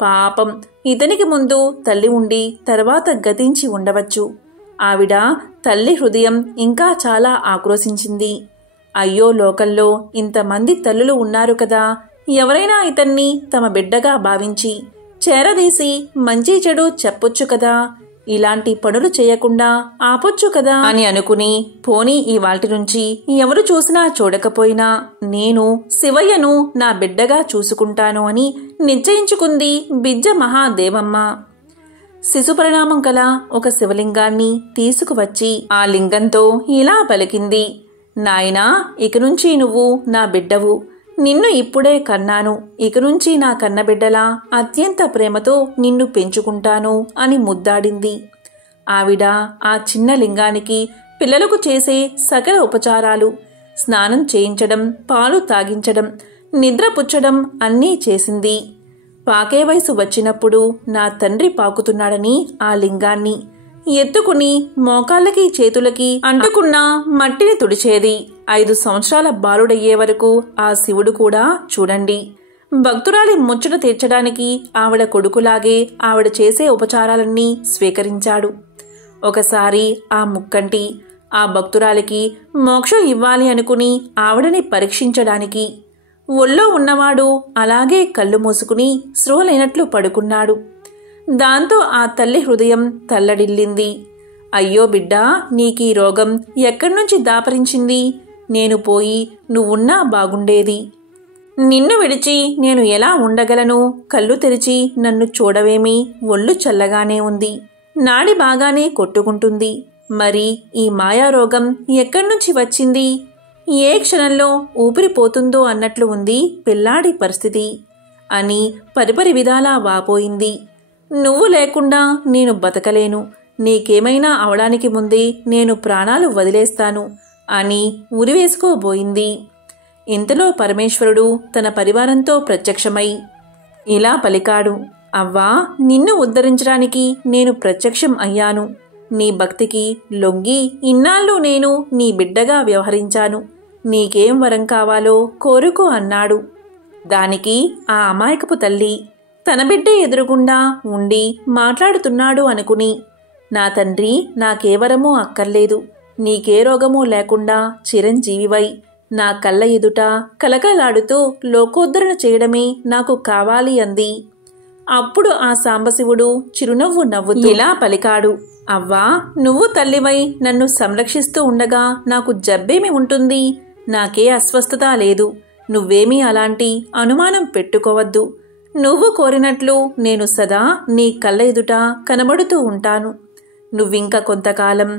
పాపం, ఇతనికి ముందు తల్లి ఉండి తర్వాత గతించి ఉండవచ్చు. ఆవిడ తల్లి హృదయం ఇంకా చాలా ఆక్రోశించింది. అయ్యో, లోకంలో ఇంతమంది తల్లులు ఉన్నారు కదా, ఎవరైనా ఇతన్ని తమ బిడ్డగా భావించి చేరదీసి మంచి చెడు చెప్పొచ్చు కదా, ఇలాంటి పనులు చేయకుండా ఆపొచ్చు కదా అని అనుకుని, పోనీ ఇవాల్టి నుంచి ఎవరు చూసినా చూడకపోయినా నేను శివయ్యను నా బిడ్డగా చూసుకుంటాను అని నిశ్చయించుకుంది బిజ్జ మహాదేవమ్మ. శిశుపరిణామం గల ఒక శివలింగాన్ని తీసుకువచ్చి ఆ లింగంతో ఇలా పలికింది: నాయనా, ఇక నుంచి నువ్వు నా బిడ్డవు. నిన్ను ఇప్పుడే కన్నాను. ఇక నుంచి నా కన్నబిడ్డలా అత్యంత ప్రేమతో నిన్ను పెంచుకుంటాను అని ముద్దాడింది. ఆవిడ ఆ చిన్న లింగానికి పిల్లలకు చేసే సకల ఉపచారాలు, స్నానం చేయించడం, పాలు తాగించడం, నిద్రపుచ్చడం అన్నీ చేసింది. పాకే వయసు వచ్చినప్పుడు నా తండ్రి పాకుతున్నాడని ఆ లింగాన్ని ఎత్తుకుని మోకాళ్ళకి చేతులకి అంటుకున్న మట్టిని తుడిచేది. 5 సంవత్సరాల బాలుడయ్యే వరకు ఆ శివుడు కూడా చూడండి, భక్తురాలి ముచ్చట తీర్చడానికి ఆవిడ కొడుకులాగే ఆవిడ చేసే ఉపచారాలన్నీ స్వీకరించాడు. ఒకసారి ఆ ముక్కంటి ఆ భక్తురాలికి మోక్షం ఇవ్వాలి అనుకుని ఆవిడని పరీక్షించడానికి ఒళ్ళో ఉన్నవాడు అలాగే కళ్ళు మూసుకుని స్పృహలేనట్లు పడుకున్నాడు. దాంతో ఆ తల్లి హృదయం తల్లడిల్లింది. అయ్యో బిడ్డా, నీకీ రోగం ఎక్కడ్నుంచి దాపరించింది? నేను పోయి నువ్వున్నా బాగుండేది. నిన్ను విడిచి నేను ఎలా ఉండగలను? కళ్ళు తెరిచి నన్ను చూడవేమి? ఒళ్ళు చల్లగానే ఉంది, నాడి బాగానే కొట్టుకుంటుంది. మరి ఈ మాయారోగం ఎక్కడ్నుంచి వచ్చింది? ఏ క్షణంలో ఊపిరిపోతుందో అన్నట్లు ఉంది పిల్లాడి పరిస్థితి అని పరిపరి విధాలా వాపోయింది. నువ్వు లేకుండా నేను బతకలేను. నీకేమైనా అవడానికి ముందే నేను ప్రాణాలు వదిలేస్తాను అని ఉరివేసుకోబోయింది. ఇంతలో పరమేశ్వరుడు తన పరివారంతో ప్రత్యక్షమై ఇలా పలికాడు: అవ్వా, నిన్ను ఉద్ధరించడానికి నేను ప్రత్యక్షం అయ్యాను. నీ భక్తికి లొంగి ఇన్నాళ్ళు నేను నీ బిడ్డగా వ్యవహరించాను. నీకేం వరం కావాలో కోరుకో అన్నాడు. దానికి ఆ అమాయకపు తల్లి తన బిడ్డే ఎదురుగుండా ఉండి మాట్లాడుతున్నాడు అనుకుని, నా తండ్రి, నాకే వరమూ అక్కర్లేదు. నీకే రోగమూ లేకుండా చిరంజీవివై నా కళ్ళ ఎదుట కలకలాడుతూ లోకోద్ధరణ చేయడమే నాకు కావాలి అంది. అప్పుడు ఆ సాంబశివుడు చిరునవ్వు నవ్వుతూ ఇలా పలికాడు: అవ్వా, నువ్వు తల్లివై నన్ను సంరక్షిస్తూ ఉండగా నాకు జబ్బేమి ఉంటుంది? నాకే అస్వస్థత లేదు. నువ్వేమీ అలాంటి అనుమానం పెట్టుకోవద్దు. నువ్వు కోరినట్లు నేను సదా నీ కళ్ళ ఎదుట కనబడుతూ ఉంటాను. నువ్వింక కొంతకాలం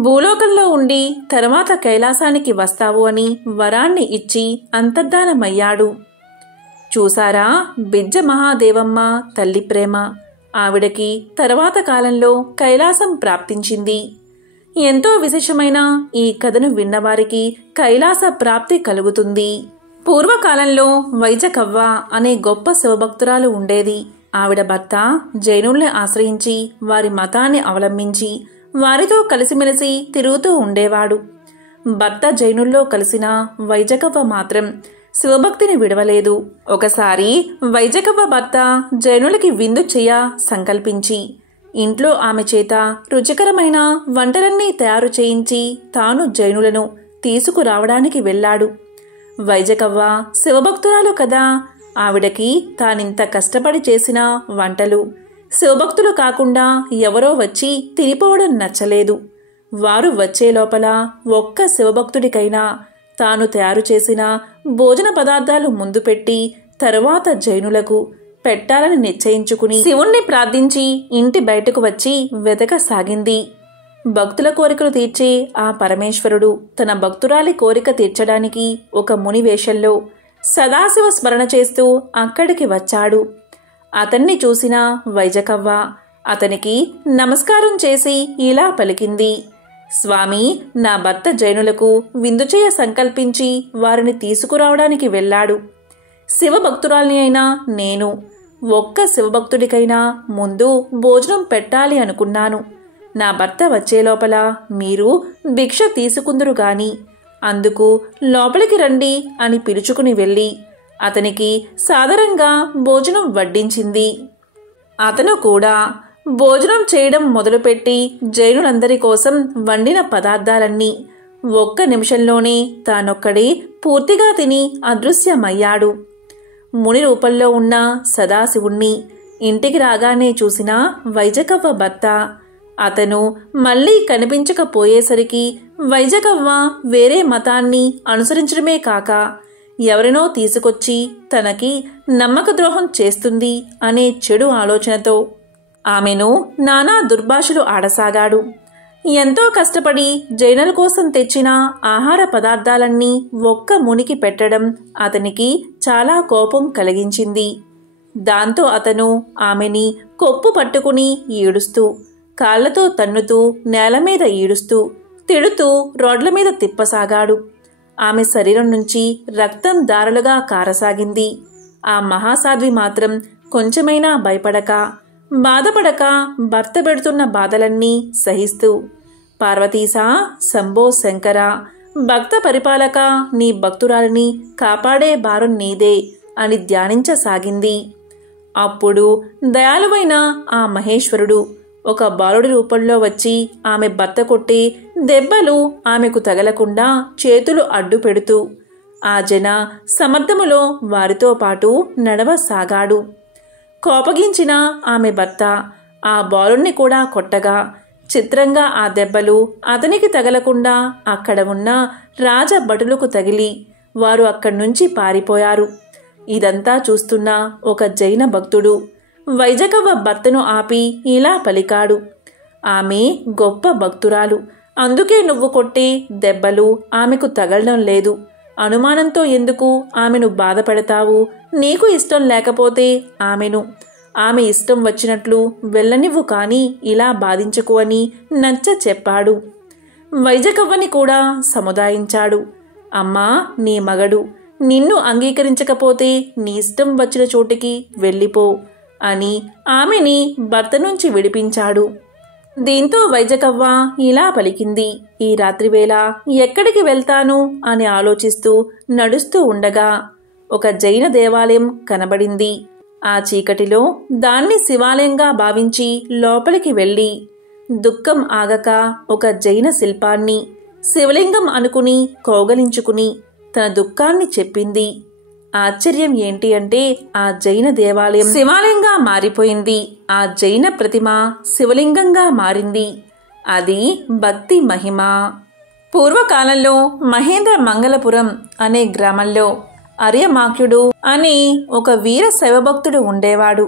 భూలోకంలో ఉండి తర్వాత కైలాసానికి వస్తావు అని వరాన్ని ఇచ్చి అంతర్ధానమయ్యాడు. చూసారా బిజ్జ మహాదేవమ్మ తల్లి ప్రేమ. ఆవిడకి తర్వాత కాలంలో కైలాసం ప్రాప్తించింది. ఎంతో విశేషమైన ఈ కథను విన్నవారికి కైలాస ప్రాప్తి కలుగుతుంది. పూర్వకాలంలో వైజకవ్వ అనే గొప్ప శివభక్తురాలు ఉండేది. ఆవిడ భర్త జైనుల్ని ఆశ్రయించి వారి మతాన్ని అవలంబించి వారితో కలిసిమెలిసి తిరుగుతూ ఉండేవాడు. భర్త జైనుల్లో కలిసిన వైజకవ్వ మాత్రం శివభక్తిని విడవలేదు. ఒకసారి వైజకవ్వ భర్త జైనులకి విందు చేయ సంకల్పించి ఇంట్లో ఆమె చేత రుచికరమైన వంటలన్నీ తయారు చేయించి తాను జైనులను తీసుకురావడానికి వెళ్ళాడు. వైజకవ్వ శివభక్తురాలు కదా, ఆవిడకి తానింత కష్టపడి చేసిన వంటలు శివభక్తులు కాకుండా ఎవరో వచ్చి తినిపోవడం నచ్చలేదు. వారు వచ్చే లోపల ఒక్క శివభక్తుడికైనా తాను తయారు చేసిన భోజన పదార్థాలు ముందు పెట్టి తరువాత జైనులకు పెట్టాలని నిశ్చయించుకుని శివుణ్ణి ప్రార్థించి ఇంటి బయటకు వచ్చి వెతకసాగింది. భక్తుల కోరికలు తీర్చే ఆ పరమేశ్వరుడు తన భక్తురాలి కోరిక తీర్చడానికి ఒక ముని వేషంలో సదాశివ స్మరణ చేస్తూ అక్కడికి వచ్చాడు. అతన్ని చూసిన వైజకవ్వ అతనికి నమస్కారం చేసి ఇలా పలికింది: స్వామి, నా భర్త జైనులకు విందు చేయ సంకల్పించి వారిని తీసుకురావడానికి వెళ్ళాడు. శివభక్తురాల్ని అయినా నేను ఒక్క శివభక్తుడికైనా ముందు భోజనం పెట్టాలి అనుకున్నాను. నా భర్త వచ్చే లోపల మీరు భిక్ష తీసుకుందురు గాని అందుకు లోపలికి రండి అని పిలుచుకుని వెళ్ళి అతనికి సాదరంగా భోజనం వడ్డించింది. అతను కూడా భోజనం చేయడం మొదలుపెట్టి జైనులందరి కోసం వండిన పదార్థాలన్నీ ఒక్క నిమిషంలోనే తానొక్కడే పూర్తిగా తిని అదృశ్యమయ్యాడు. ముని రూపంలో ఉన్న సదాశివుణ్ణి ఇంటికి రాగానే చూసిన వైజకవ్వ భర్త అతను మళ్లీ కనిపించకపోయేసరికి వైజకవ్వ వేరే మతాన్ని అనుసరించడమే కాక ఎవరినో తీసుకొచ్చి తనకి నమ్మకద్రోహం చేస్తుంది అనే చెడు ఆలోచనతో ఆమెను నానా దుర్భాషలు ఆడసాగాడు. ఎంతో కష్టపడి జైనుల కోసం తెచ్చిన ఆహార పదార్థాలన్నీ ఒక్క మునికి పెట్టడం అతనికి చాలా కోపం కలిగించింది. దాంతో అతను ఆమెని కొప్పు పట్టుకుని ఈడుస్తూ, కాళ్లతో తన్నుతూ, నేల మీద ఈడుస్తూ, తిడుతూ రోడ్ల మీద తిప్పసాగాడు. ఆమె శరీరం నుంచి రక్తం దారలుగా కారసాగింది. ఆ మహాసాధ్వి మాత్రం కొంచెమైనా భయపడక, బాధపడక భర్త పెడుతున్న బాధలన్నీ సహిస్తూ, పార్వతీసా, శంభో శంకర, భక్త పరిపాలక, నీ భక్తురాలిని కాపాడే భారం నీదే అని ధ్యానించసాగింది. అప్పుడు దయాళువైన ఆ మహేశ్వరుడు ఒక బాలుడి రూపంలో వచ్చి ఆమె భర్త కొట్టే దెబ్బలు ఆమెకు తగలకుండా చేతులు అడ్డు పెడుతూ ఆ జన సమర్థములో వారితో పాటు నడవసాగాడు. కోపగించిన ఆమె భర్త ఆ బాలుణ్ణి కూడా కొట్టగా చిత్రంగా ఆ దెబ్బలు అతనికి తగలకుండా అక్కడ ఉన్న రాజభటులకు తగిలి వారు అక్కడి నుంచి పారిపోయారు. ఇదంతా చూస్తున్న ఒక జైన భక్తుడు వైజకవ్వ భర్తను ఆపి ఇలా పలికాడు: ఆమె గొప్ప భక్తురాలు, అందుకే నువ్వు కొట్టే దెబ్బలు ఆమెకు తగలడం లేదు. అనుమానంతో ఎందుకు ఆమెను బాధపడతావు? నీకు ఇష్టం లేకపోతే ఆమె ఇష్టం వచ్చినట్లు వెళ్ళనివ్వు, కానీ ఇలా బాధించకు అని నచ్చ చెప్పాడు. వైజకవ్వని కూడా సముదాయించాడు. అమ్మా, నీ మగడు నిన్ను అంగీకరించకపోతే నీ ఇష్టం వచ్చిన చోటికి వెళ్ళిపో అని ఆమెని భర్త నుంచి విడిపించాడు. దీంతో వైజకవ్వ ఇలా పలికింది: ఈ రాత్రివేళ ఎక్కడికి వెళ్తాను అని ఆలోచిస్తూ నడుస్తూ ఉండగా ఒక జైన దేవాలయం కనబడింది. ఆ చీకటిలో దాన్ని శివాలయంగా భావించి లోపలికి వెళ్ళి దుఃఖం ఆగక ఒక జైన శిల్పాన్ని శివలింగం అనుకుని కౌగలించుకుని తన దుఃఖాన్ని చెప్పింది. ఆశ్చర్యం ఏంటి అంటే ఆ జైన దేవాలయం శివాలయంగా మారిపోయింది. ఆ జైన ప్రతిమ శివలింగంగా మారింది. అది భక్తి మహిమ. పూర్వకాలంలో మహేంద్ర మంగళపురం అనే గ్రామంలో అర్యమాఖ్యుడు అనే ఒక వీర శైవభక్తుడు ఉండేవాడు.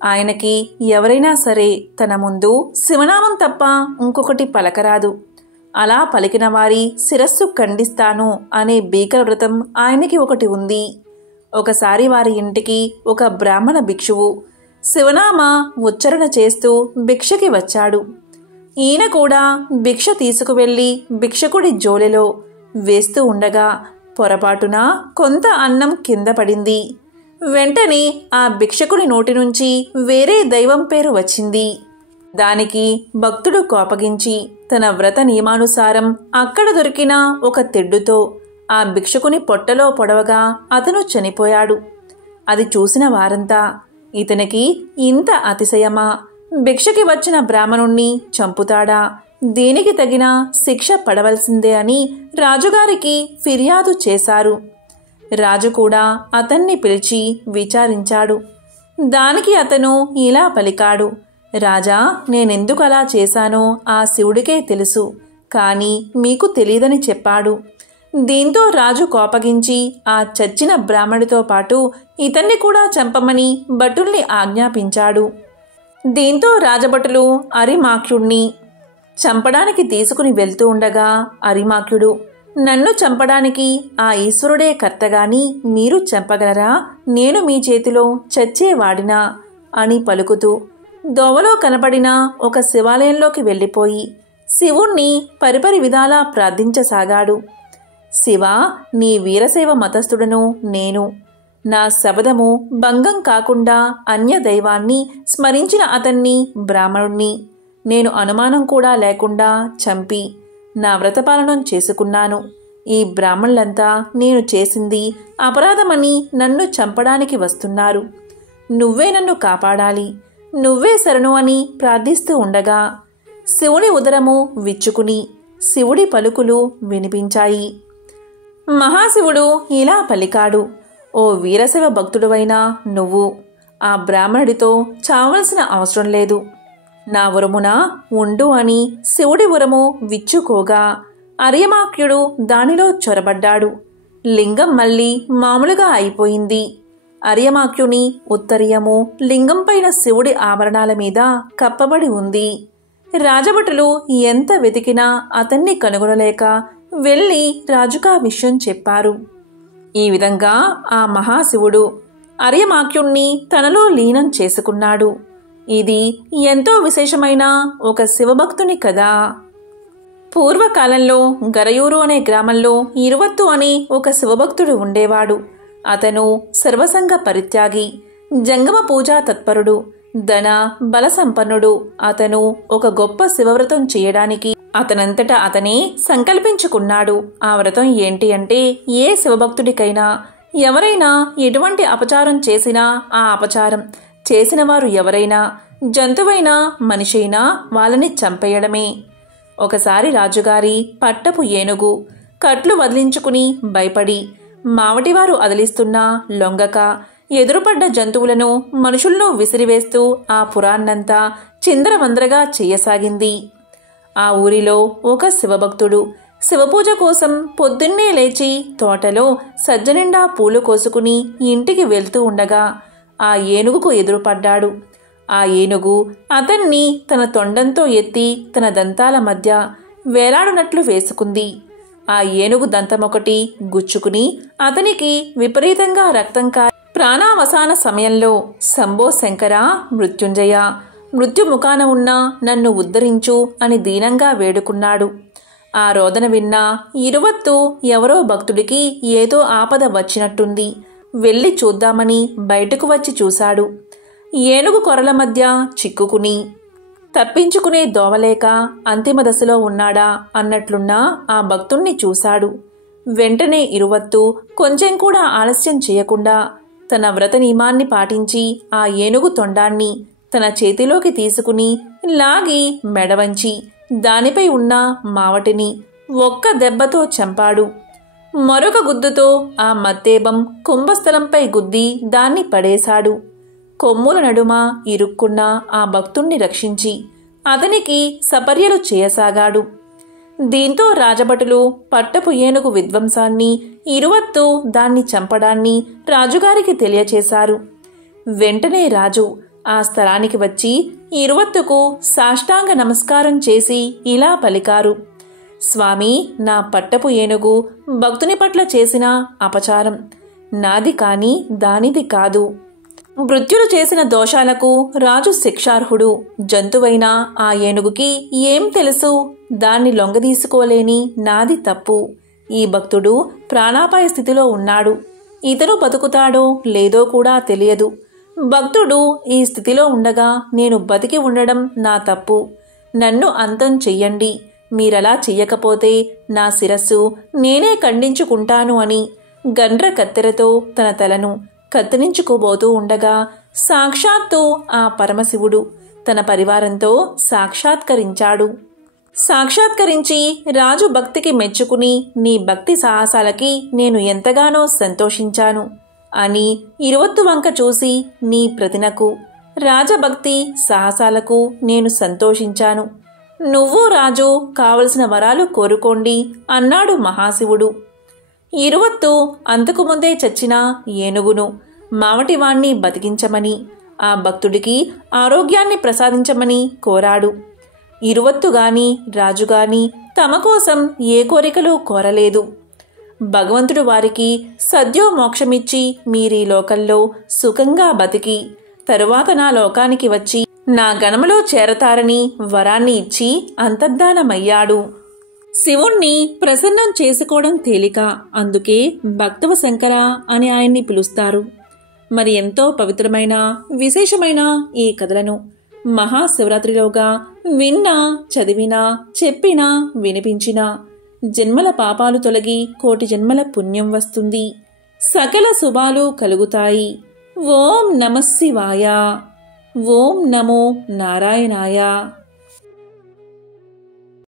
ఆయనకి ఎవరైనా సరే తన ముందు శివనామం తప్ప ఇంకొకటి పలకరాదు. అలా పలికిన వారి శిరస్సు ఖండిస్తాను అనే భీకర వ్రతం ఆయనకి ఒకటి ఉంది. ఒకసారి వారి ఇంటికి ఒక బ్రాహ్మణ భిక్షువు శివనామ ఉచ్చరణ చేస్తూ భిక్షకి వచ్చాడు. ఈయన కూడా భిక్ష తీసుకువెళ్లి భిక్షకుడి జోలెలో వేస్తూ ఉండగా పొరపాటున కొంత అన్నం కింద పడింది. వెంటనే ఆ భిక్షకుడి నోటి నుంచి వేరే దైవం పేరు వచ్చింది. దానికి భక్తుడు కోపగించి తన వ్రత నియమానుసారం అక్కడ దొరికిన ఒక తెడ్డుతో ఆ భిక్షకుని పొట్టలో పొడవగా అతను చనిపోయాడు. అది చూసిన వారంతా ఇతనికి ఇంత అతిశయమా? భిక్షకి వచ్చిన బ్రాహ్మణుణ్ణి చంపుతాడా? దీనికి తగిన శిక్ష పడవలసిందే అని రాజుగారికి ఫిర్యాదు చేశారు. రాజు కూడా అతన్ని పిలిచి విచారించాడు. దానికి అతను ఇలా పలికాడు: రాజా, నేనెందుకు అలా చేశానో ఆ శివుడికే తెలుసు, కానీ మీకు తెలియదని చెప్పాడు. దీంతో రాజు కోపగించి ఆ చచ్చిన బ్రాహ్మడితో పాటు ఇతన్ని కూడా చంపమని భటుల్ని ఆజ్ఞాపించాడు. దీంతో రాజభటులు అరిమాఖ్యుణ్ణి చంపడానికి తీసుకుని వెళ్తూ ఉండగా అరిమాఖ్యుడు, నన్ను చంపడానికి ఆ ఈశ్వరుడే కర్తగాని మీరు చంపగలరా? నేను మీ చేతిలో చచ్చేవాడినా అని పలుకుతూ దోవలో కనపడిన ఒక శివాలయంలోకి వెళ్ళిపోయి శివుణ్ణి పరిపరి విధాలా ప్రార్థించసాగాడు. శివా, నీ వీరశైవ మతస్థుడను నేను. నా శబదము భంగం కాకుండా అన్య దైవాన్ని స్మరించిన అతన్ని బ్రాహ్మణుణ్ణి నేను అనుమానం కూడా లేకుండా చంపి నా వ్రతపాలనం చేసుకున్నాను. ఈ బ్రాహ్మణులంతా నేను చేసింది అపరాధమని నన్ను చంపడానికి వస్తున్నారు. నువ్వే నన్ను కాపాడాలి, నువ్వే శరణు అని ప్రార్థిస్తూ ఉండగా శివుని ఉదరము విచ్చుకుని శివుడి పలుకులు వినిపించాయి. మహాశివుడు ఇలా పలికాడు, ఓ వీరశైవ భక్తుడువైన నువ్వు ఆ బ్రాహ్మణుడితో చావలసిన అవసరం లేదు. నా ఉరమున ఉండు అని శివుడి ఉరము విచ్చుకోగా అర్యమాఖ్యుడు దానిలో చొరబడ్డాడు. లింగం మళ్ళీ మామూలుగా అయిపోయింది. అర్యమాఖ్యుని ఉత్తరీయము లింగం పైన శివుడి ఆభరణాల మీద కప్పబడి ఉంది. రాజభటులు ఎంత వెతికినా అతన్ని కనుగొనలేక వెళ్ళి రాజుకా విషయం చెప్పారు. ఈ విధంగా ఆ మహాశివుడు అర్యమాఖ్యుణ్ణి తనలో లీనం చేసుకున్నాడు. ఇది ఎంతో విశేషమైన ఒక శివభక్తుని కథ. పూర్వకాలంలో గరయూరు అనే గ్రామంలో ఇరువత్తు అని ఒక శివభక్తుడు ఉండేవాడు. అతను సర్వసంగ పరిత్యాగి, జంగమ పూజా తత్పరుడు, ధన బల సంపన్నుడు. అతను ఒక గొప్ప శివవ్రతం చేయడానికి అతనంతట అతనే సంకల్పించుకున్నాడు. ఆ వ్రతం ఏంటి అంటే, ఏ శివభక్తుడికైనా ఎవరైనా ఎటువంటి అపచారం చేసినా ఆ అపచారం చేసిన వారు ఎవరైనా జంతువైనా మనిషైనా వాళ్ళని చంపేయడమే. ఒకసారి రాజుగారి పట్టపు ఏనుగు కట్లు వదిలించుకుని భయపడి మావటివారు అదిలిస్తున్నా లొంగక ఎదురుపడ్డ జంతువులను మనుషులను విసిరివేస్తూ ఆ పురాన్నంతా చిందరవందరగా చెయ్యసాగింది. ఆ ఊరిలో ఒక శివభక్తుడు శివపూజ కోసం పొద్దున్నే లేచి తోటలో సజ్జనిండా పూలు కోసుకుని ఇంటికి వెళ్తూ ఉండగా ఆ ఏనుగుకు ఎదురుపడ్డాడు. ఆ ఏనుగు అతన్ని తన తొండంతో ఎత్తి తన దంతాల మధ్య వేలాడునట్లు వేసుకుంది. ఆ ఏనుగు దంతమొకటి గుచ్చుకుని అతనికి విపరీతంగా రక్తం కారి ప్రాణావసాన సమయంలో శంభో శంకర మృత్యుంజయ, మృత్యుముఖాన ఉన్న నన్ను ఉద్ధరించు అని దీనంగా వేడుకున్నాడు. ఆ రోదన విన్నా ఇరువత్తు ఎవరో భక్తుడికి ఏదో ఆపద వచ్చినట్టుంది, వెళ్ళి చూద్దామని బయటకు వచ్చి చూశాడు. ఏనుగు కొరల మధ్య చిక్కుకుని తప్పించుకునే దోవలేక అంతిమ దశలో ఉన్నాడా అన్నట్లున్న ఆ భక్తుణ్ణి చూశాడు. వెంటనే ఇరువత్తు కొంచెం కూడా ఆలస్యం చేయకుండా తన వ్రత నియమాన్ని పాటించి ఆ ఏనుగు తొండాన్ని తన చేతిలోకి తీసుకుని లాగి మెడవంచి దానిపై ఉన్న మావటిని ఒక్క దెబ్బతో చంపాడు. మరొక గుద్దుతో ఆ మత్తేబం కుంభస్థలంపై గుద్ది దాన్ని పడేశాడు. కొమ్ముల నడుమ ఇరుక్కున్న ఆ భక్తుణ్ణి రక్షించి అతనికి సపర్యలు చేయసాగాడు. దీంతో రాజభటులు పట్టపు ఏనుగు విధ్వంసాన్ని, ఇరువత్తు దాన్ని చంపడాన్ని రాజుగారికి తెలియచేశారు. వెంటనే రాజు ఆ స్థలానికి వచ్చి ఇరువత్తుకు సాష్టాంగ నమస్కారం చేసి ఇలా పలికారు, స్వామి, నా పట్టపు ఏనుగు భక్తుని పట్ల చేసిన అపచారం నాది కాని దానిది కాదు. మృత్యులు చేసిన దోషాలకు రాజు శిక్షార్హుడు. జంతువైన ఆ ఏనుగుకి ఏం తెలుసు? దాన్ని లొంగదీసుకోలేని నాది తప్పు. ఈ భక్తుడు ప్రాణాపాయ స్థితిలో ఉన్నాడు. ఇతను బతుకుతాడో లేదో కూడా తెలియదు. భక్తుడు ఈ స్థితిలో ఉండగా నేను బతికి ఉండడం నా తప్పు. నన్ను అంతం చెయ్యండి. మీరలా చెయ్యకపోతే నా శిరస్సు నేనే ఖండించుకుంటాను అని గండ్ర కత్తెరతో తన తలను కత్తిరించుకోబోతూ ఉండగా సాక్షాత్తు ఆ పరమశివుడు తన పరివారంతో సాక్షాత్కరించాడు. సాక్షాత్కరించి రాజు భక్తికి మెచ్చుకుని నీ భక్తి సాహసాలకి నేను ఎంతగానో సంతోషించాను అని ఇరువత్తు వంక చూసి నీ ప్రతినకు రాజభక్తి సాహసాలకు నేను సంతోషించాను. నువ్వు రాజు కావలసిన వరాలు కోరుకోండి అన్నాడు మహాశివుడు. ఇరువత్తు అంతకుముందే చచ్చిన ఏనుగును మావటివాణ్ణి బతికించమని, ఆ భక్తుడికి ఆరోగ్యాన్ని ప్రసాదించమని కోరాడు. ఇరువత్తుగాని రాజుగాని తమ కోసం ఏ కోరికలు కోరలేదు. భగవంతుడు వారికి సద్యో మోక్షమిచ్చి మీరీ లోకంలో సుఖంగా బతికి తరువాత నా లోకానికి వచ్చి నా గణములో చేరతారని వరాన్ని ఇచ్చి అంతర్ధానమయ్యాడు. శివుణ్ణి ప్రసన్నం చేసుకోవడం తేలిక, అందుకే భక్తవ శంకర అని ఆయన్ని పిలుస్తారు. మరి ఎంతో పవిత్రమైన విశేషమైన ఈ కథలను మహాశివరాత్రిలోగా విన్నా, చదివినా, చెప్పినా, వినిపించినా జన్మల పాపాలు తొలగి కోటి జన్మల పుణ్యం వస్తుంది. సకల శుభాలు కలుగుతాయి. ఓం నమః శివాయ. ఓం నమో నారాయణాయ.